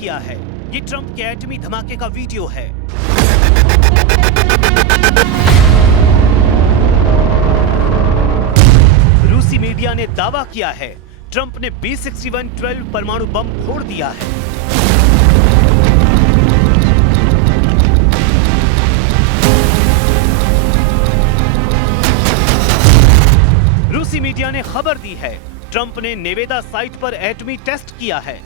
किया है। ये ट्रंप के एटमी धमाके का वीडियो है। रूसी मीडिया ने दावा किया है ट्रंप ने B-61-12 परमाणु बम फोड़ दिया है। रूसी मीडिया ने खबर दी है ट्रंप ने नेवेदा साइट पर एटमी टेस्ट किया है।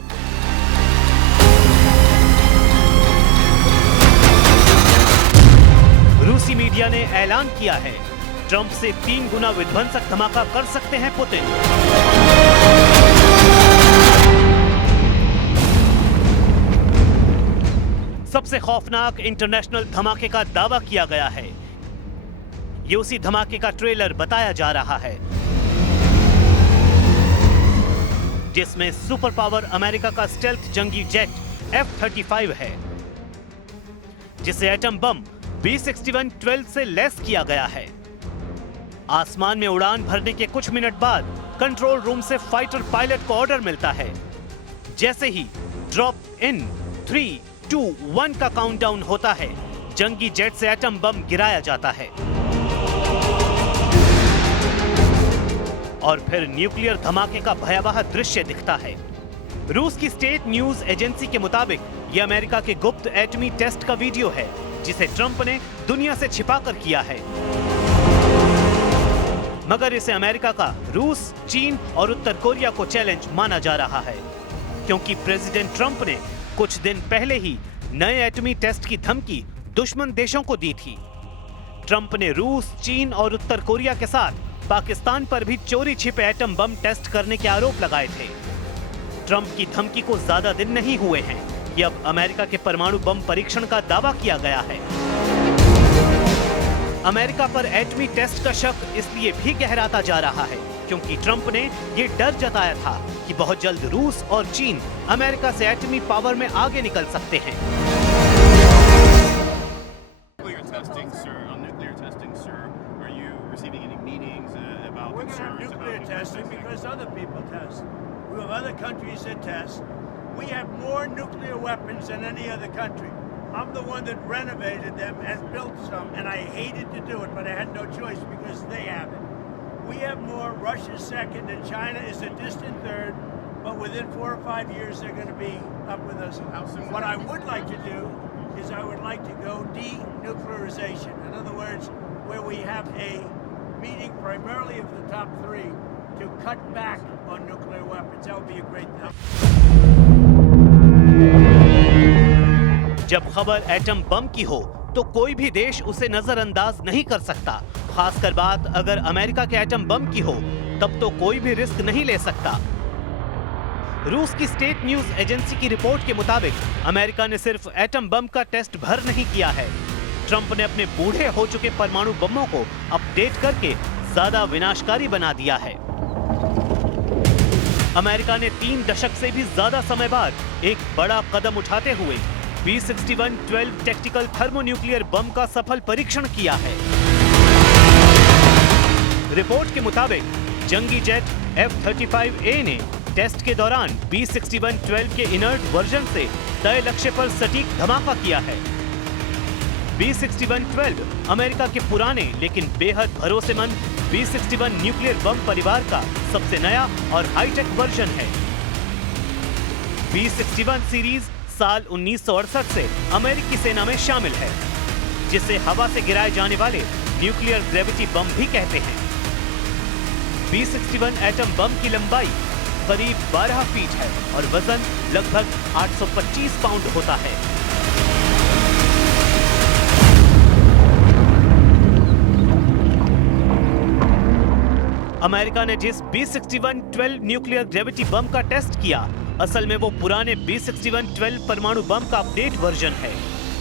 रूसी मीडिया ने ऐलान किया है ट्रंप से 3 गुना विध्वंसक धमाका कर सकते हैं पुतिन। सबसे खौफनाक इंटरनेशनल धमाके का दावा किया गया है। ये उसी धमाके का ट्रेलर बताया जा रहा है जिसमें सुपर पावर अमेरिका का स्टेल्थ जंगी जेट F-35 है, जिसे एटम बम B-61-12 से लैस किया गया है। आसमान में उड़ान भरने के कुछ मिनट बाद कंट्रोल रूम से फाइटर पायलट को ऑर्डर मिलता है। जैसे ही ड्रॉप इन 3, 2, 1 का काउंटडाउन होता है, जंगी जेट से एटम बम गिराया जाता है और फिर न्यूक्लियर धमाके का भयावह दृश्य दिखता है। रूस की स्टेट न्यूज एजेंसी के मुताबिक यह अमेरिका के गुप्त एटमी टेस्ट का वीडियो है जिसे ट्रंप ने दुनिया से छिपाकर किया है। मगर इसे अमेरिका का रूस, चीन और उत्तर कोरिया को चैलेंज माना जा रहा है क्योंकि प्रेसिडेंट ट्रंप ने कुछ दिन पहले ही नए एटमी टेस्ट की धमकी दुश्मन देशों को दी थी। ट्रंप ने रूस, चीन और उत्तर कोरिया के साथ पाकिस्तान पर भी चोरी छिपे एटम बम टेस्ट करने के आरोप लगाए थे। ट्रंप की धमकी को ज्यादा दिन नहीं हुए हैं कि अब अमेरिका के परमाणु बम परीक्षण का दावा किया गया है। अमेरिका पर एटमी टेस्ट का शक इसलिए भी गहराता जा रहा है क्योंकि ट्रंप ने ये डर जताया था कि बहुत जल्द रूस और चीन अमेरिका से एटमी पावर में आगे निकल सकते हैं। Nuclear testing because other people test. We have other countries that test. We have more nuclear weapons than any other country. I'm the one that renovated them and built some, and I hated to do it, but I had no choice because they have it. We have more. Russia's second, and China is a distant third. But within 4 or 5 years, they're going to be up with us. What I would like to do is I would like to go denuclearization. In other words, where we have a meeting primarily of the top 3 to cut back on nuclear weapons. That would be a great thing. जब खबर atom bomb की हो तो कोई भी देश उसे नजरअंदाज नहीं कर सकता। खासकर बात अगर अमेरिका के एटम बम की हो तब तो कोई भी रिस्क नहीं ले सकता। रूस की स्टेट न्यूज एजेंसी की रिपोर्ट के मुताबिक अमेरिका ने सिर्फ एटम बम का टेस्ट भर नहीं किया है, ट्रंप ने अपने बूढ़े हो चुके परमाणु बमों को अपडेट करके ज्यादा विनाशकारी बना दिया है। अमेरिका ने 3 दशक से भी ज्यादा समय बाद एक बड़ा कदम उठाते हुए B-61-12 टैक्टिकल थर्मोन्यूक्लियर बम का सफल परीक्षण किया है। रिपोर्ट के मुताबिक जंगी जेट F-35A ने टेस्ट के दौरान B-61-12 के इनर्ट वर्जन से तय लक्ष्य पर सटीक धमाका किया है। B-61-12 अमेरिका के पुराने लेकिन बेहद भरोसेमंद B-61 न्यूक्लियर बम परिवार का सबसे नया और हाईटेक वर्जन है। B-61 सीरीज साल 1968 से अमेरिकी सेना में शामिल है, जिसे हवा से गिराए जाने वाले न्यूक्लियर ग्रेविटी बम भी कहते हैं। B-61 एटम बम की लंबाई करीब 12 फीट है और वजन लगभग 825 पाउंड होता है। अमेरिका ने जिस B-61-12 न्यूक्लियर ग्रेविटी बम का टेस्ट किया, असल में वो पुराने B-61-12 परमाणु बम का अपडेट वर्जन है।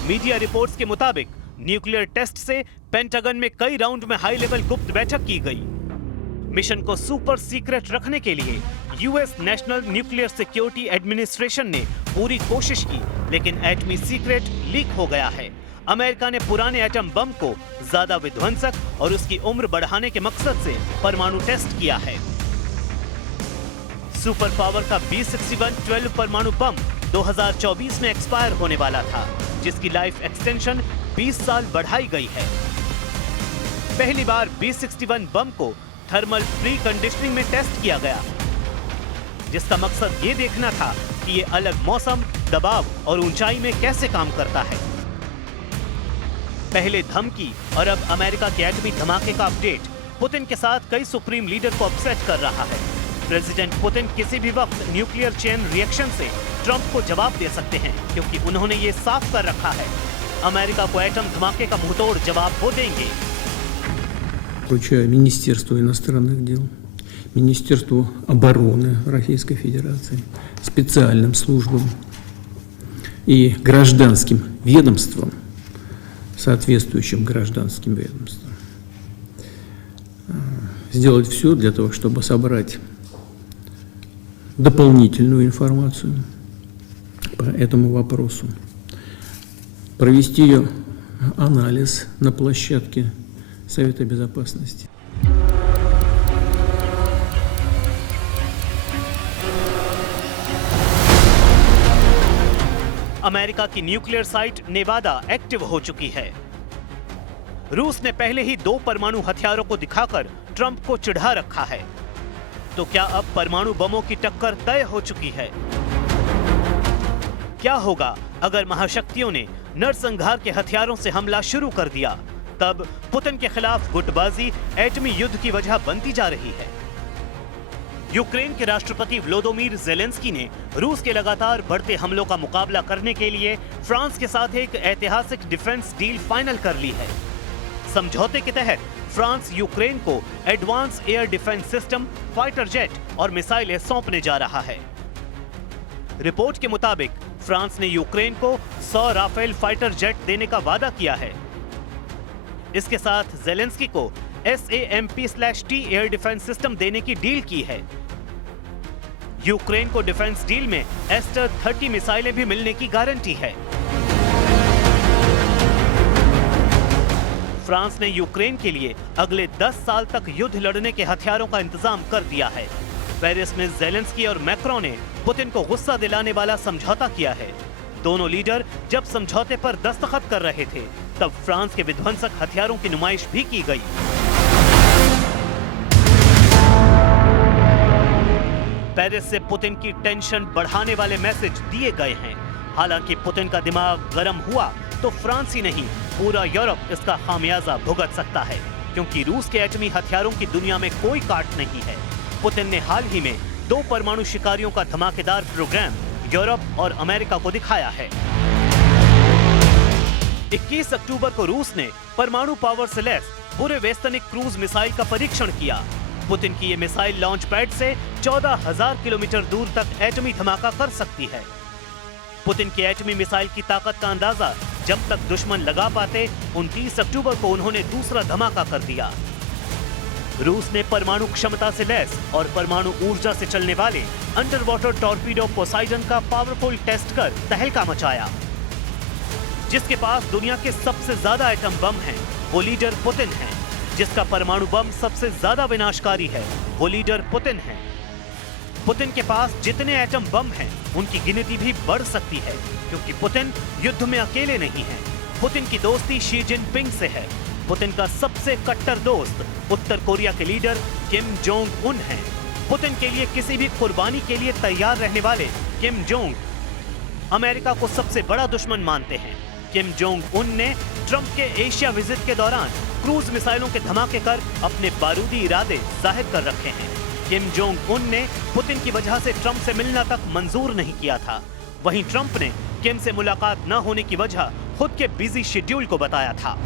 मीडिया रिपोर्ट्स के मुताबिक न्यूक्लियर टेस्ट से पेंटागन में कई राउंड में हाई लेवल गुप्त बैठक की गई। मिशन को सुपर सीक्रेट रखने के लिए US national nuclear security administration ने पूरी कोशिश की, लेकिन एटमी सीक्रेट लीक हो गया है। अमेरिका ने पुराने एटम बम को ज्यादा विध्वंसक और उसकी उम्र बढ़ाने के मकसद से परमाणु टेस्ट किया है। सुपर पावर का B-61-12 परमाणु बम 2024 में एक्सपायर होने वाला था, जिसकी लाइफ एक्सटेंशन 20 साल बढ़ाई गई है। पहली बार B-61 बम को थर्मल प्री कंडीशनिंग में टेस्ट किया गया, जिसका मकसद ये देखना था कि ये अलग मौसम, दबाव और ऊंचाई में कैसे काम करता है। पहले धमकी और अब अमेरिका के एटमी धमाके का अपडेट पुतिन के साथ कई सुप्रीम लीडर को अपसेट कर रहा है। प्रेसिडेंट पुतिन किसी भी वक्त न्यूक्लियर चेन रिएक्शन से ट्रंप को जवाब दे सकते हैं, क्योंकि उन्होंने ये साफ कर रखा है, अमेरिका को एटम धमाके का मुंहतोड़ जवाब वो देंगे। Поручаю Министерству иностранных дел, Министерству обороны Российской Федерации, специальным службам и гражданским ведомствам, соответствующим гражданским ведомствам, сделать все для того, чтобы собрать дополнительную информацию по этому вопросу, провести ее анализ на площадке Совета Безопасности. अमेरिका की न्यूक्लियर साइट नेवादा एक्टिव हो चुकी है। रूस ने पहले ही 2 परमाणु हथियारों को दिखाकर ट्रंप को चिढ़ा रखा है। तो क्या अब परमाणु बमों की टक्कर तय हो चुकी है? क्या होगा अगर महाशक्तियों ने नरसंहार के हथियारों से हमला शुरू कर दिया? तब पुतिन के खिलाफ गुटबाजी एटमी युद्ध की वजह बनती जा रही है। यूक्रेन के राष्ट्रपति व्लादिमीर ज़ेलेंस्की ने रूस के लगातार बढ़ते हमलों का मुकाबला करने के लिए फ्रांस के साथ एक ऐतिहासिक डिफेंस डील फाइनल कर ली है। समझौते के तहत फ्रांस यूक्रेन को advance air defence system, fighter jet और मिसाइलें सौंपने जा रहा है। रिपोर्ट के मुताबिक फ्रांस ने यूक्रेन को 100 राफेल फाइटर जेट देने का वादा किया है। इसके साथ ज़ेलेंस्की को SAMP/T एयर डिफेंस सिस्टम देने की डील की है। यूक्रेन को डिफेंस डील में एस्टर 30 मिसाइलें भी मिलने की गारंटी है। फ्रांस ने यूक्रेन के लिए अगले 10 साल तक युद्ध लड़ने के हथियारों का इंतजाम कर दिया है। पेरिस में ज़ेलेंस्की और मैक्रों ने पुतिन को गुस्सा दिलाने वाला समझौता किया है। दोनों लीडर जब समझौते पर दस्तखत कर रहे थे, तब फ्रांस के विध्वंसक हथियारों की नुमाइश भी की गई। पेरिस से पुतिन की टेंशन बढ़ाने वाले मैसेज दिए गए हैं। हालांकि पुतिन का दिमाग गर्म हुआ तो फ्रांस ही नहीं, पूरा यूरोप इसका खामियाजा भुगत सकता है, क्योंकि रूस के एटमी हथियारों की दुनिया में कोई काट नहीं है। पुतिन ने हाल ही में 2 परमाणु शिकारियों का धमाकेदार प्रोग्राम यूरोप और अमेरिका को दिखाया है। 21 अक्टूबर को रूस ने परमाणु पावर से लैस बुरेवेस्तनिक क्रूज मिसाइल का परीक्षण किया। पुतिन की ये मिसाइल लॉन्च पैड से 14,000 किलोमीटर दूर तक एटमी धमाका कर सकती है। पुतिन की एटमी मिसाइल की ताकत का अंदाजा जब तक दुश्मन लगा पाते, 29 अक्टूबर को उन्होंने दूसरा धमाका कर दिया। रूस ने परमाणु क्षमता से लैस और परमाणु ऊर्जा से चलने वाले अंडर वाटर टॉर्पीडो पोसाइडन का पावरफुल टेस्ट कर तहलका मचाया। जिसके पास दुनिया के सबसे ज्यादा एटम बम हैं, वो लीडर पुतिन है। जिसका परमाणु बम सबसे ज्यादा विनाशकारी है, वो लीडर पुतिन है। पुतिन के पास जितने एटम बम हैं, उनकी गिनती भी बढ़ सकती है, क्योंकि पुतिन युद्ध में अकेले नहीं है। पुतिन की दोस्ती शी जिनपिंग से है। पुतिन का सबसे कट्टर दोस्त उत्तर कोरिया के लीडर किम जोंग उन हैं। पुतिन के लिए किसी भी कुर्बानी के लिए तैयार रहने वाले किम जोंग अमेरिका को सबसे बड़ा दुश्मन मानते हैं। किम जोंग उन ने ट्रंप के एशिया विजिट के दौरान क्रूज मिसाइलों के धमाके कर अपने बारूदी इरादे जाहिर कर रखे हैं। किम जोंग उन ने पुतिन की वजह से ट्रंप से मिलना तक मंजूर नहीं किया था। वहीं ट्रंप ने किम से मुलाकात न होने की वजह खुद के बिजी शेड्यूल को बताया था।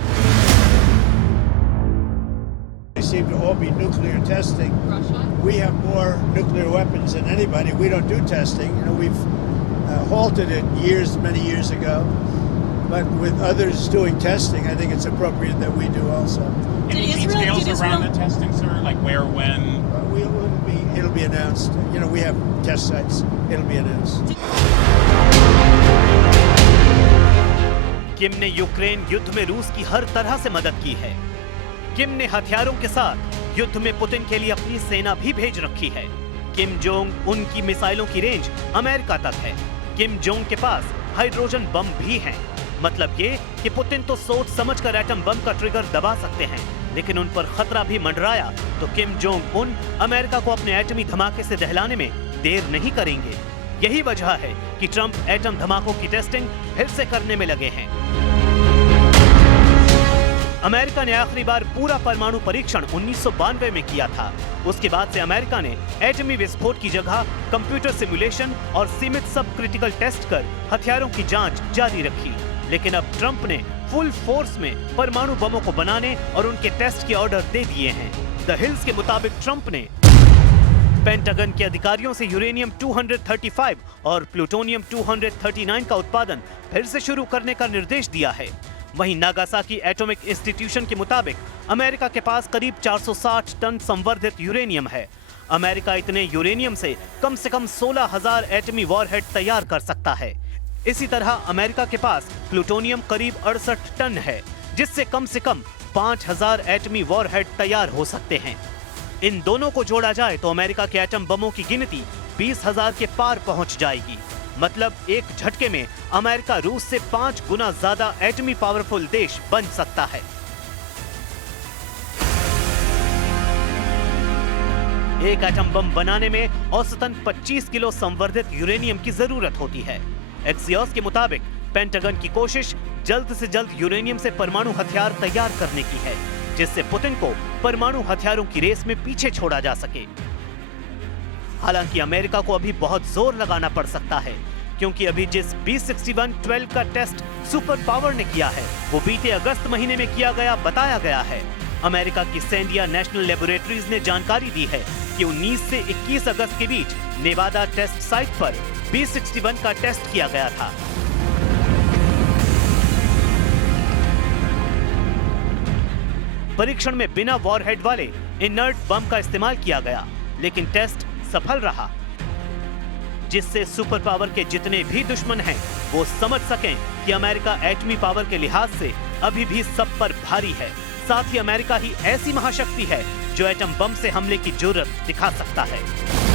They seem to all be nuclear testing. Russia? We have more nuclear weapons than anybody. We don't do testing. You know, we've halted it many years ago. But with others doing testing, I think it's appropriate that we do also. Any details around the testing, sir? Like where, when? It'll be announced. You know, we have test sites. It'll be announced. किम ने Ukraine युद्ध में रूस की हर तरह से मदद की है। किम ने हथियारों के साथ युद्ध में पुतिन के लिए अपनी सेना भी भेज रखी है। किम जोंग उनकी मिसाइलों की रेंज अमेरिका तक है। किम जोंग के पास हाइड्रोजन बम भी हैं। मतलब ये कि पुतिन तो सोच समझकर एटम बम का ट्रिगर दबा सकते हैं, लेकिन उन पर खतरा भी मंडराया तो किम जोंग उन अमेरिका को अपने एटमी धमाके से दहलाने में देर नहीं करेंगे। यही वजह है कि ट्रंप एटम धमाकों की टेस्टिंग फिर से करने में लगे हैं। अमेरिका ने आखिरी बार पूरा परमाणु परीक्षण 1992 में किया था। उसके बाद से अमेरिका ने एटमी विस्फोट की जगह कंप्यूटर सिमुलेशन और सीमित सब क्रिटिकल टेस्ट कर हथियारों की जांच जारी रखी। लेकिन अब ट्रंप ने फुल फोर्स में परमाणु बमों को बनाने और उनके टेस्ट के ऑर्डर दे दिए हैं। द हिल्स के मुताबिक ट्रंप ने पेंटागन के अधिकारियों से यूरेनियम 235 और प्लूटोनियम 239 का उत्पादन फिर से शुरू करने का निर्देश दिया है। वहीं नागासाकी एटॉमिक इंस्टीट्यूशन के मुताबिक अमेरिका के पास करीब 460 टन संवर्धित यूरेनियम है। अमेरिका इतने यूरेनियम से कम 16,000 एटमी वॉरहेड तैयार कर सकता है। इसी तरह अमेरिका के पास प्लूटोनियम करीब 68 टन है, जिससे कम से कम 5,000 एटमी वॉरहेड तैयार हो सकते हैं। इन दोनों को जोड़ा जाए तो अमेरिका के एटम बमों की गिनती 20,000 के पार पहुंच जाएगी। मतलब एक झटके में अमेरिका रूस से 5 गुना ज्यादा एटमी पावरफुल देश बन सकता है। एक एटम बम बनाने में औसतन 25 किलो संवर्धित यूरेनियम की जरूरत होती है। एक्सियोस के मुताबिक पेंटागन की कोशिश जल्द से जल्द यूरेनियम से परमाणु हथियार तैयार करने की है, जिससे पुतिन को परमाणु हथियारों की रेस में पीछे छोड़ा जा सके। हालांकि अमेरिका को अभी बहुत जोर लगाना पड़ सकता है, क्योंकि अभी जिस B6112 का टेस्ट सुपर पावर ने किया है वो बीते अगस्त महीने में किया गया बताया गया है। अमेरिका की सैंडिया नेशनल लेबोरेटरीज ने जानकारी दी है कि 19 से 21 अगस्त के बीच नेवादा टेस्ट साइट पर B61 का टेस्ट किया गया था। परीक्षण में बिना वॉरहेड वाले इनर्ट बम का इस्तेमाल किया गया, लेकिन टेस्ट सफल रहा, जिससे सुपर पावर के जितने भी दुश्मन हैं वो समझ सकें कि अमेरिका एटमी पावर के लिहाज से अभी भी सब पर भारी है। साथ ही अमेरिका ही ऐसी महाशक्ति है जो एटम बम से हमले की जुर्रत दिखा सकता है।